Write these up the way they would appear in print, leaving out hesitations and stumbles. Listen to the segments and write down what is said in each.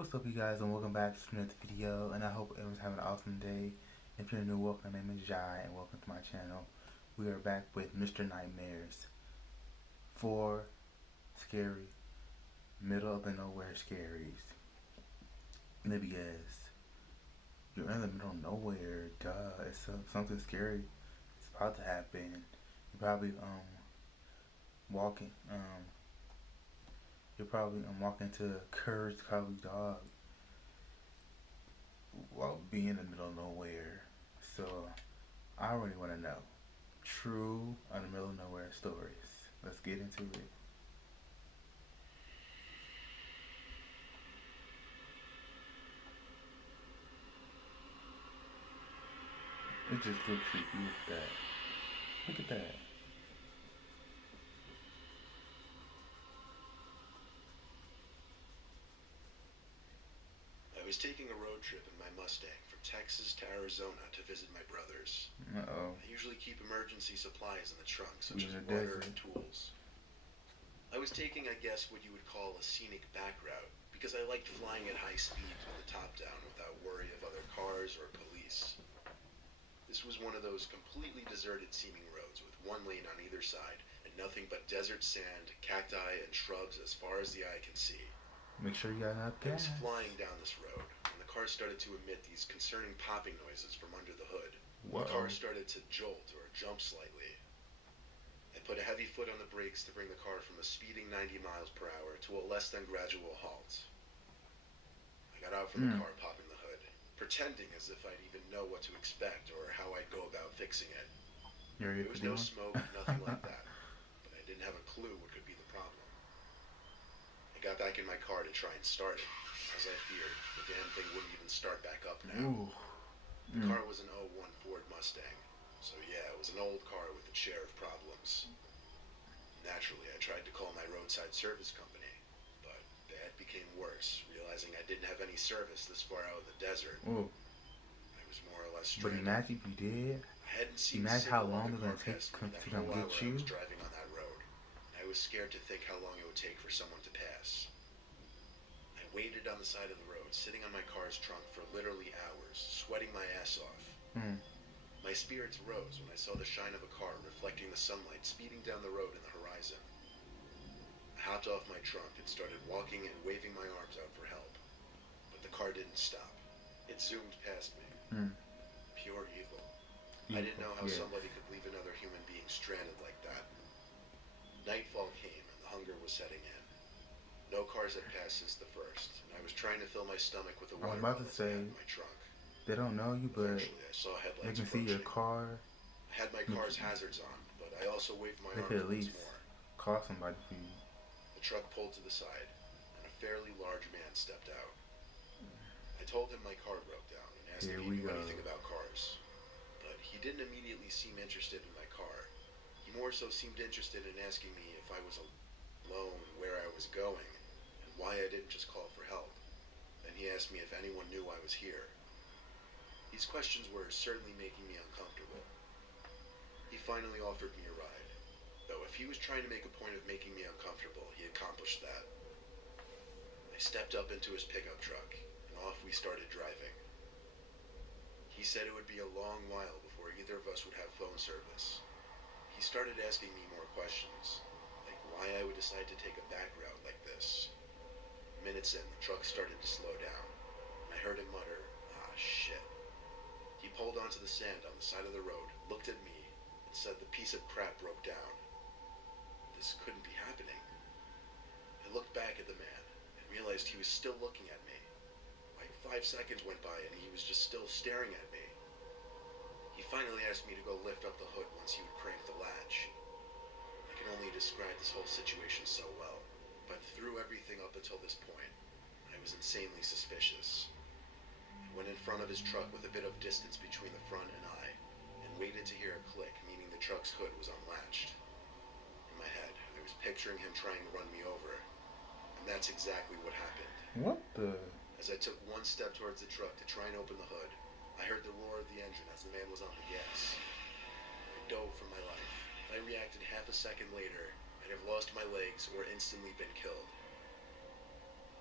What's up, you guys, and welcome back to another video. And I hope everyone's having an awesome day. If you're new, welcome. My name is Jai, and welcome to my channel. We are back with Mr. Nightmare's 4 scary, middle of the nowhere scaries. Maybe yes, you're in the middle of nowhere. Duh, it's something scary. It's about to happen. You're probably walking you're probably walking to Courage Collie Dog while being in the middle of nowhere. So I really want to know true or the middle of nowhere stories. Let's get into it. It just looks creepy. Look at that. Look at that. I was taking a road trip in my Mustang from Texas to Arizona to visit my brothers. Uh oh. I usually keep emergency supplies in the trunk, such We're in as the water desert. and tools. I was taking, I guess, what you would call a scenic back route because I liked flying at high speeds with the top down without worry of other cars or police. This was one of those completely deserted seeming roads with one lane on either side and nothing but desert sand, cacti, and shrubs as far as the eye can see. Make sure you got enough I gas. was flying down this road when the car started to emit these concerning popping noises from under the hood. Whoa. The car started to jolt or jump slightly. I put a heavy foot on the brakes to bring the car from a speeding 90 miles per hour to a less than gradual halt. I got out from the car, popping the hood, pretending as if I'd even know what to expect or how I'd go about fixing it. You're ready There for was no doing? smoke, nothing like that, but I didn't have a clue what could be the problem. I got back in my car to try and start it. As I feared, the damn thing wouldn't even start back up now. Ooh. The car was an '01 Ford Mustang, so yeah, it was an old car with a share of problems. Naturally, I tried to call my roadside service company, but that became worse, realizing I didn't have any service this far out of the desert. Ooh. I was more or less But stranded. imagine if you did. I hadn't seen a Imagine how single long other it's car gonna take pass me that to come whole hour get I you. was driving on that road. I was scared to think how long it would take for someone to pass. I waited on the side of the road, sitting on my car's trunk for literally hours, sweating my ass off. Hmm. My spirits rose when I saw the shine of a car reflecting the sunlight speeding down the road in the horizon. I hopped off my trunk and started walking and waving my arms out for help. But the car didn't stop. It zoomed past me. Hmm. Pure evil. I didn't Evil. know how Yes. somebody could leave another human being stranded like that. Nightfall came and the hunger was setting in. No cars had passed since the first, and I was trying to fill my stomach with the I was water about to bottles I say had in my trunk. they don't know you, but Eventually, I saw they headlights can see your approaching. car. I had my car's hazards on, but I also waved my They could arms at once least more. call somebody for you. The truck pulled to the side, and a fairly large man stepped out. I told him my car broke down and asked if Here he we knew go. anything about cars. But he didn't immediately seem interested in my car. He more so seemed interested in asking me if I was alone, where I was going, and why I didn't just call for help. Then he asked me if anyone knew I was here. These questions were certainly making me uncomfortable. He finally offered me a ride, though if he was trying to make a point of making me uncomfortable, he accomplished that. I stepped up into his pickup truck, and off we started driving. He said it would be a long while before either of us would have phone service. He started asking me more questions, like why I would decide to take a back route like this. Minutes in, the truck started to slow down, and I heard him mutter, "Ah, shit." He pulled onto the sand on the side of the road, looked at me, and said the piece of crap broke down. This couldn't be happening. I looked back at the man and realized he was still looking at me. Like 5 seconds went by and he was just still staring at me. He finally asked me to go lift up the hood once he would crank the latch. I can only describe this whole situation so well, but through everything up until this point, I was insanely suspicious. I went in front of his truck with a bit of distance between the front and I, and waited to hear a click, meaning the truck's hood was unlatched. In my head, I was picturing him trying to run me over, and that's exactly what happened. What the? As I took one step towards the truck to try and open the hood, I heard the roar of the engine as the man was on the gas. I dove for my life. If I reacted half a second later, I'd have lost my legs or instantly been killed.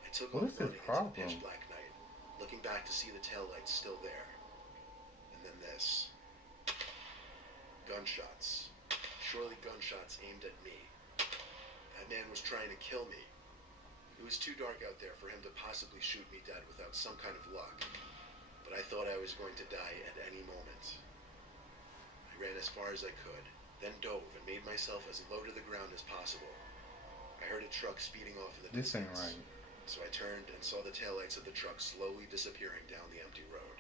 I I took What off is his running into the pitch problem? black night, looking back to see the taillights still there. And then this. Gunshots. Surely gunshots aimed at me. That man was trying to kill me. It was too dark out there for him to possibly shoot me dead without some kind of luck. But I thought I was going to die at any moment. I ran as far as I could, then dove and made myself as low to the ground as possible. I heard a truck speeding off in the This ain't distance, right. so I turned and saw the taillights of the truck slowly disappearing down the empty road.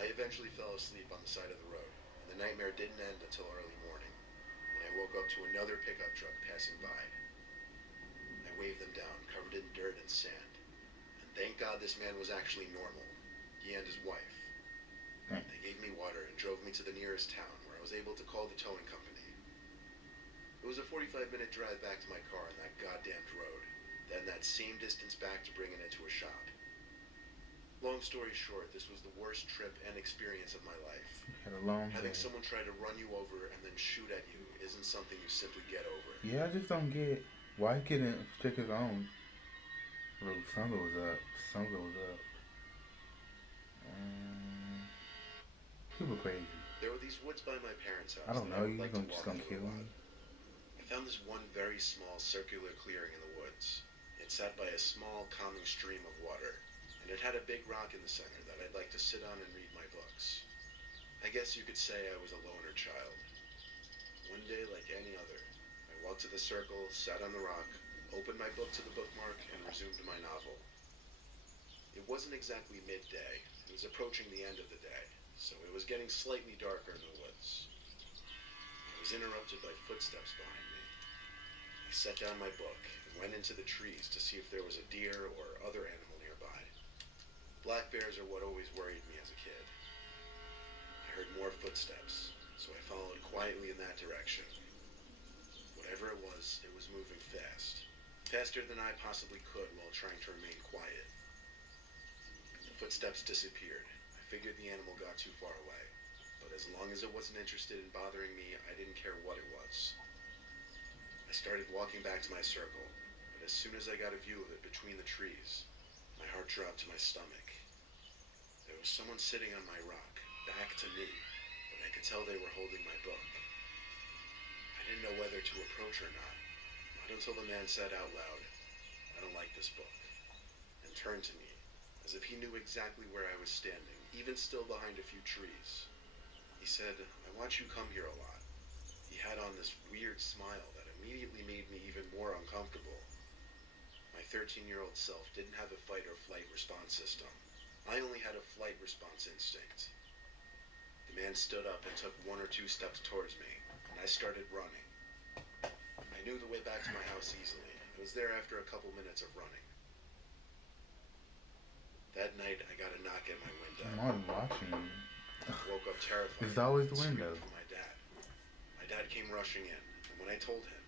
I eventually fell asleep on the side of the road, and the nightmare didn't end until early morning, when I woke up to another pickup truck passing by. I waved them down, covered in dirt and sand, and thank God this man was actually normal, he and his wife. Dang. They gave me water and drove me to the nearest town, where I was able to call the towing company. It was a 45-minute drive back to my car on that goddamned road, then that same distance back to bring it into a shop. Long story short, this was the worst trip and experience of my life. You had a long day. Having someone try to run you over and then shoot at you isn't something you simply get over. Yeah, I just don't get why he couldn't stick his own. Look, something was up. Something was up. People crazy. There were these woods by my parents' I house don't that know. I would You like to just walk gonna through kill a lot. me? I found this one very small circular clearing in the woods. It sat by a small calming stream of water, and it had a big rock in the center that I'd like to sit on and read my books. I guess you could say I was a loner child. One day, like any other, I walked to the circle, sat on the rock, opened my book to the bookmark, and resumed my novel. It wasn't exactly midday. It was approaching the end of the day, so it was getting slightly darker in the woods. I was interrupted by footsteps behind me. I set down my book and went into the trees to see if there was a deer or other animal nearby. Black bears are what always worried me as a kid. I heard more footsteps, so I followed quietly in that direction. Whatever it was moving fast. Faster than I possibly could while trying to remain quiet. The footsteps disappeared. I figured the animal got too far away, but as long as it wasn't interested in bothering me, I didn't care what it was. I started walking back to my circle, but as soon as I got a view of it between the trees, my heart dropped to my stomach. There was someone sitting on my rock, back to me, but I could tell they were holding my book. I didn't know whether to approach or not until the man said out loud, "I don't like this book," and turned to me, as if he knew exactly where I was standing, even still behind a few trees. He said, "I watch you come here a lot." He had on this weird smile that immediately made me even more uncomfortable. My 13-year-old self didn't have a fight or flight response system. I only had a flight response instinct. The man stood up and took 1 or 2 steps towards me, and I started running. I knew the way back to my house easily. It was there after a couple minutes of running. That night, I got a knock at my window. I'm watching. I woke up terrified. It's always the screamed window. for my dad. My dad came rushing in, and when I told him,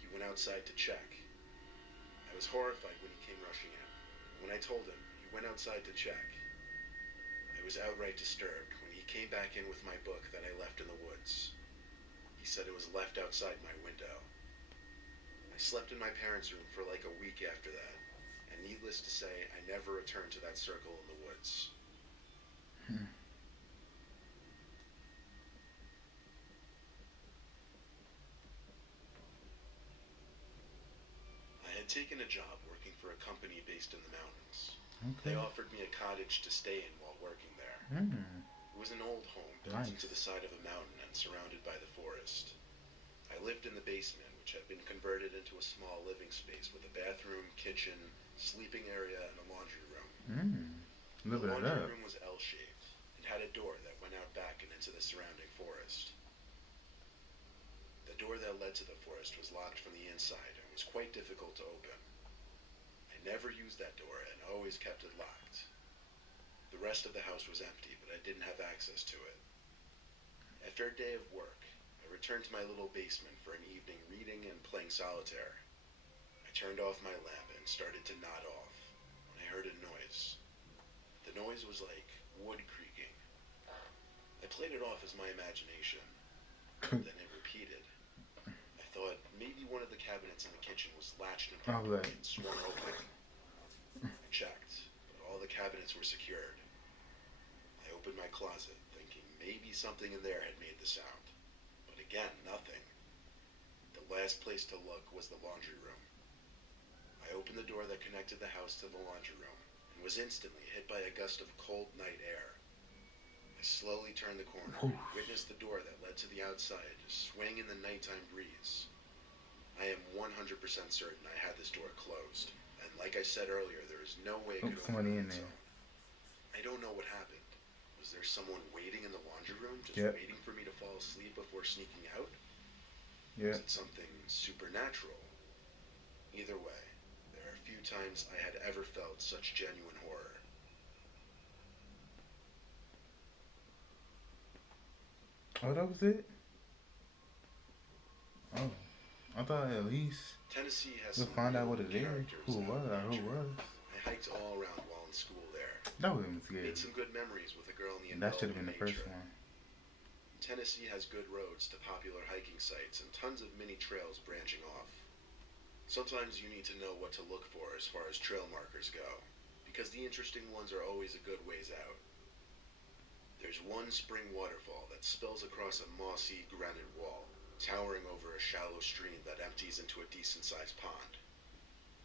he went outside to check. I was horrified when he came rushing in. When I told him, he went outside to check. I was outright disturbed when he came back in with my book that I left in the woods. He said it was left outside my window. I slept in my parents' room for like a week after that, and needless to say, I never returned to that circle in the woods. I had taken a job working for a company based in the mountains. Okay. They offered me a cottage to stay in while working there. It was an old home built Nice. into the side of a mountain and surrounded by the forest. I lived in the basement, which had been converted into a small living space with a bathroom, kitchen, sleeping area, and a laundry room. Look The at laundry that. room was L-shaped and had a door that went out back and into the surrounding forest. The door that led to the forest was locked from the inside and was quite difficult to open. I never used that door and always kept it locked. The rest of the house was empty, but I didn't have access to it. After a day of work, I returned to my little basement for an evening reading and playing solitaire. I turned off my lamp and started to nod off when I heard a noise. The noise was like wood creaking. I played it off as my imagination. Then it repeated. I thought maybe one of the cabinets in the kitchen was latched in properly and swung open. cabinets were secured. I opened my closet, thinking maybe something in there had made the sound. But again, nothing. The last place to look was the laundry room. I opened the door that connected the house to the laundry room and was instantly hit by a gust of cold night air. I slowly turned the corner and witnessed the door that led to the outside swing in the nighttime breeze. I am 100% certain I had this door closed, and like I said earlier, there is no way it could open somebody on in its there. own. I don't know what happened. Was there someone waiting in the laundry room, just Yep. waiting for me to fall asleep before sneaking out? Yeah. Was it something supernatural? Either way, there are few times I had ever felt such genuine horror. Oh, that was it? Oh. I thought at least Tennessee has we'll some find out real what it is. characters Who it out was in or who it nature. was. I hiked all around while in school there. That would've been scary. Made some good memories with a girl in the That should have enveloping been the first nature. one. Tennessee has good roads to popular hiking sites and tons of mini trails branching off. Sometimes you need to know what to look for as far as trail markers go, because the interesting ones are always a good ways out. There's one spring waterfall that spills across a mossy granite wall, towering over a shallow stream that empties into a decent-sized pond.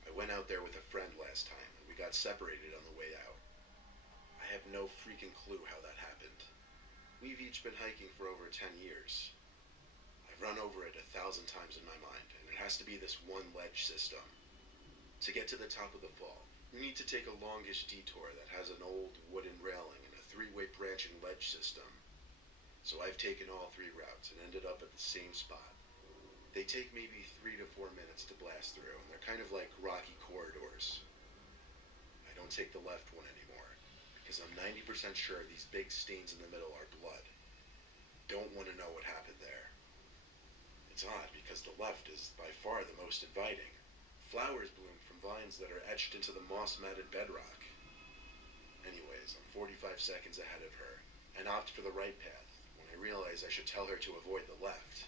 I went out there with a friend last time, and we got separated on the way out. I have no freaking clue how that happened. We've each been hiking for over 10 years. I've run over it 1,000 times in my mind, and it has to be this one ledge system. To get to the top of the fall, we need to take a longish detour that has an old wooden railing and a three-way branching ledge system. So I've taken all three routes and ended up at the same spot. They take maybe 3 to 4 minutes to blast through, and they're kind of like rocky corridors. I don't take the left one anymore, because I'm 90% sure these big stains in the middle are blood. Don't want to know what happened there. It's odd because the left is by far the most inviting. Flowers bloom from vines that are etched into the moss-matted bedrock. Anyways, I'm 45 seconds ahead of her, and opt for the right path when I realize I should tell her to avoid the left.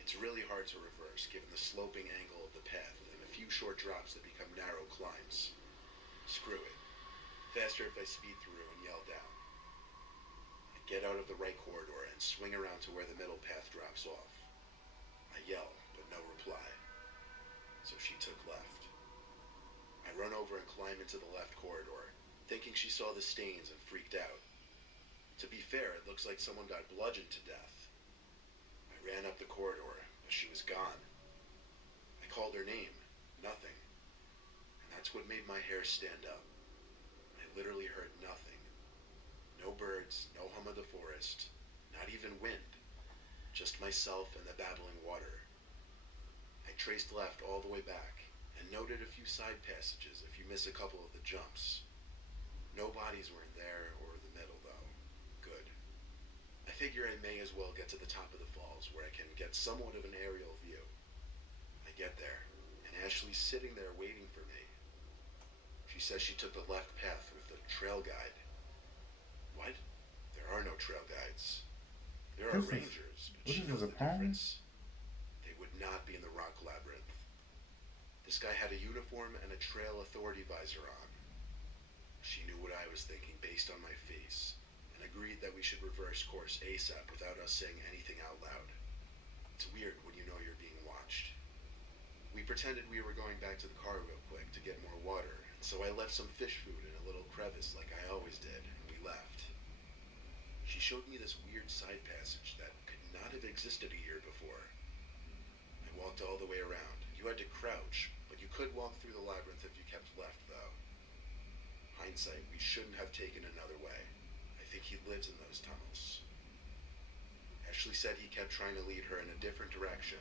It's really hard to reverse given the sloping angle of the path and a few short drops that become narrow climbs. Screw it. Faster if I speed through and yell down. I get out of the right corridor and swing around to where the middle path drops off. I yell, but no reply. So she took left. I run over and climb into the left corridor, thinking she saw the stains and freaked out. To be fair, it looks like someone got bludgeoned to death. I ran up the corridor, but she was gone. I called her name. Nothing. And that's what made my hair stand up. I literally heard nothing. No birds, no hum of the forest, not even wind. Just myself and the babbling water. I traced left all the way back, and noted a few side passages if you miss a couple of the jumps. No bodies were in there or the middle, though. Good. I figure I may as well get to the top of the falls where I can get somewhat of an aerial view. I get there, and Ashley's sitting there waiting for me. She says she took the left path with the trail guide. What? There are no trail guides. There are rangers, but she knows the difference. They would not be in the rock labyrinth. This guy had a uniform and a trail authority visor on. She knew what I was thinking based on my face, and agreed that we should reverse course ASAP without us saying anything out loud. It's weird when you know you're being watched. We pretended we were going back to the car real quick to get more water, and so I left some fish food in a little crevice like I always did, and we left. She showed me this weird side passage that could not have existed a year before. I walked all the way around. You had to crouch, but you could walk through the labyrinth if you kept left, though. Hindsight, we shouldn't have taken another way. I think he lives in those tunnels. Ashley said he kept trying to lead her in a different direction,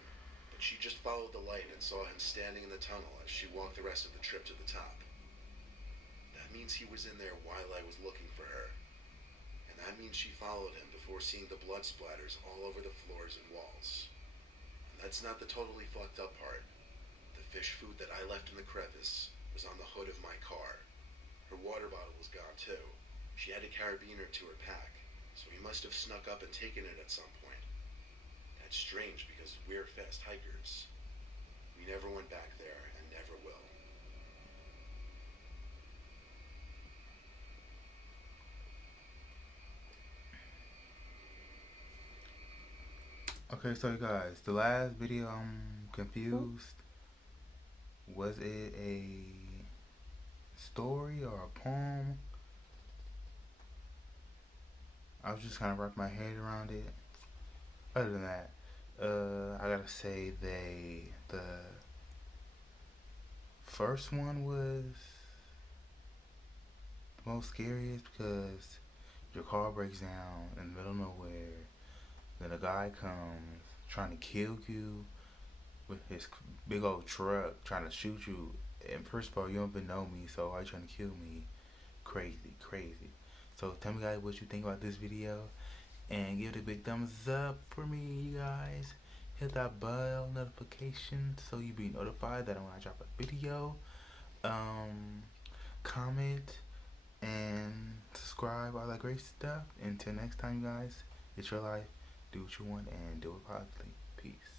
but she just followed the light and saw him standing in the tunnel as she walked the rest of the trip to the top. That means he was in there while I was looking for her. And that means she followed him before seeing the blood splatters all over the floors and walls. And that's not the totally fucked up part. The fish food that I left in the crevice was on the hood of my car. Her water bottle was gone too. She had a carabiner to her pack, so he must have snuck up and taken it at some point. That's strange because we're fast hikers. We never went back there and never will. Okay, so you guys, the last video I'm confused. Was it a story or a poem? I was just kind of wrapping my head around it. Other than that, I gotta say the first one was the most scariest because your car breaks down in the middle of nowhere. Then a guy comes trying to kill you with his big old truck, trying to shoot you. And first of all, you don't even know me, so why you trying to kill me? Crazy, crazy. So tell me guys what you think about this video, and give it a big thumbs up for me, you guys. Hit that bell notification so you be notified that when I drop a video. Um, Comment and subscribe, all that great stuff. Until next time, guys, it's your life. Do what you want and do it positively. Peace.